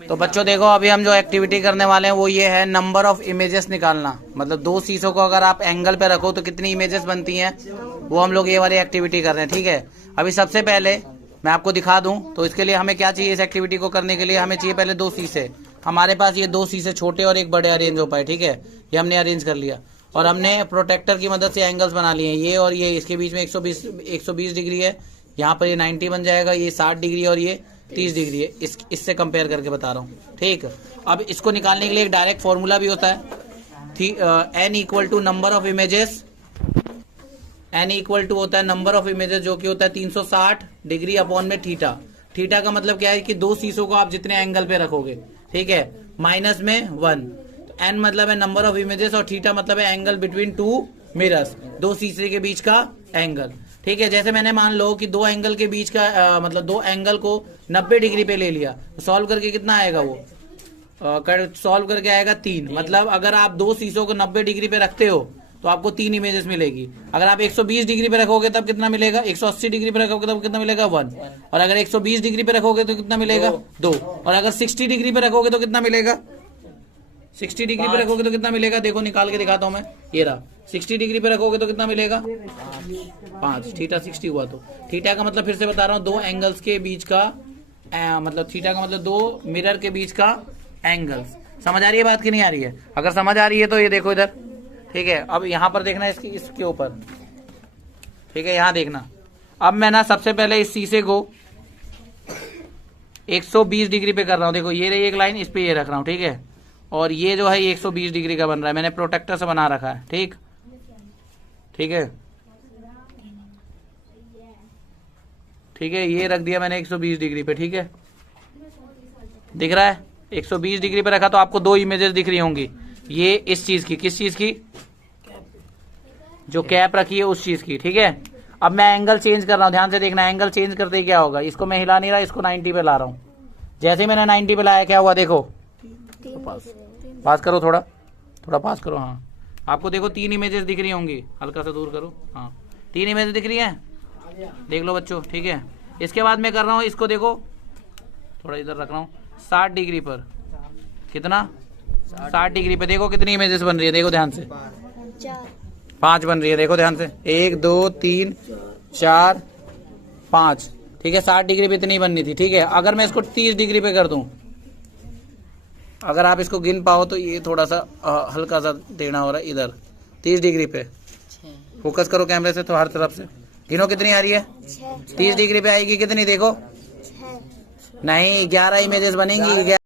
तो बच्चों देखो, अभी हम जो एक्टिविटी करने वाले हैं वो ये है नंबर ऑफ इमेजेस निकालना। मतलब दो शीशों को अगर आप एंगल पे रखो तो कितनी इमेजेस बनती हैं, वो हम लोग ये वाली एक्टिविटी कर रहे हैं। ठीक है, अभी सबसे पहले मैं आपको दिखा दूं तो इसके लिए हमें क्या चाहिए, इस एक्टिविटी को करने के लिए हमें चाहिए पहले दो शीशे। हमारे पास ये दो शीशे छोटे और एक बड़े अरेंज हो पाए। ठीक है, ये हमने अरेंज कर लिया और हमने प्रोटेक्टर की मदद से एंगल्स बना लिए हैं, ये और ये। इसके बीच में 120 डिग्री है, यहाँ पर ये 90 बन जाएगा, ये 60 डिग्री और ये 30 डिग्री है। इससे कंपेयर करके बता रहा हूँ। ठीक, अब इसको निकालने के लिए एक डायरेक्ट फॉर्मूला भी होता है, n equal to number of images. n equal to होता है नंबर ऑफ इमेजेस, जो कि होता है 360 डिग्री अपॉन में थीटा। थीटा का मतलब क्या है कि दो शीशों को आप जितने एंगल पे रखोगे, ठीक है, माइनस में 1। तो n मतलब है नंबर ऑफ इमेजेस और थीटा मतलब है एंगल बिटवीन टू मिरर्स, दो शीशे के बीच का एंगल। ठीक है, जैसे मैंने मान लो कि दो एंगल के बीच का मतलब दो एंगल को 90 डिग्री पे ले लिया, तो सॉल्व करके कितना आएगा, वो सॉल्व करके आएगा 3। मतलब अगर आप दो शीशों को 90 डिग्री पे रखते हो तो आपको 3 इमेजेस मिलेगी। अगर आप 120 डिग्री पे रखोगे तब कितना मिलेगा, 180 डिग्री पे रखोगे तब कितना मिलेगा, 1। और अगर 120 डिग्री पे रखोगे तो कितना मिलेगा, 2। और अगर 60 डिग्री पे रखोगे तो कितना मिलेगा, 60 डिग्री पे रखोगे तो कितना मिलेगा, देखो निकाल के दिखाता हूं मैं, ये रहा। 60 डिग्री पे रखोगे तो कितना मिलेगा, 5। थीटा 60 हुआ। तो थीटा का मतलब फिर से बता रहा हूँ, दो एंगल्स के बीच का मतलब थीटा का मतलब दो मिरर के बीच का एंगल्स। समझ आ रही है बात कि नहीं आ रही है? अगर समझ आ रही है तो ये देखो इधर। ठीक है, अब यहाँ पर देखना इसके ऊपर। ठीक है, यहाँ देखना। अब मैं ना सबसे पहले इस शीशे को 120 डिग्री पे कर रहा हूँ। देखो ये रही एक लाइन, इस पे ये रख रहा हूँ। ठीक है, और ये जो है 120 डिग्री का बन रहा है, मैंने प्रोटेक्टर से बना रखा है। ठीक, ठीक है, ठीक है, ये रख दिया मैंने 120 डिग्री पे। ठीक है, दिख रहा है, 120 डिग्री पे रखा तो आपको दो इमेजेस दिख रही होंगी। ये इस चीज की, किस चीज की, जो कैप रखी है उस चीज की। ठीक है, अब मैं एंगल चेंज कर रहा हूं, ध्यान से देखना। एंगल चेंज करते ही क्या होगा, इसको मैं हिला नहीं रहा, इसको 90 पे ला रहा हूं। जैसे मैंने 90 पे लाया क्या हुआ, देखो तो पास करो, थोड़ा थोड़ा पास करो। हाँ, आपको देखो 3 इमेजेस दिख रही होंगी, हल्का सा दूर करो। हाँ, 3 इमेजेस दिख रही हैं, देख लो बच्चों। ठीक है, इसके बाद मैं कर रहा हूँ, इसको देखो थोड़ा इधर रख रहा हूँ 60 डिग्री पर। कितना, 60 डिग्री पे। देखो कितनी इमेजेस बन रही है, देखो ध्यान से, 5 बन रही है, देखो ध्यान से, 1 2 3 4 5। ठीक है, 60 डिग्री पे इतनी बननी थी। ठीक है, अगर मैं इसको 30 डिग्री पे कर दूं, अगर आप इसको गिन पाओ तो ये थोड़ा सा हल्का सा देना हो रहा है इधर, 30 डिग्री पे। फोकस करो कैमरे से तो हर तरफ से गिनो, कितनी आ रही है, 30 डिग्री पे आएगी कितनी, देखो नहीं 11 इमेजेस बनेंगी।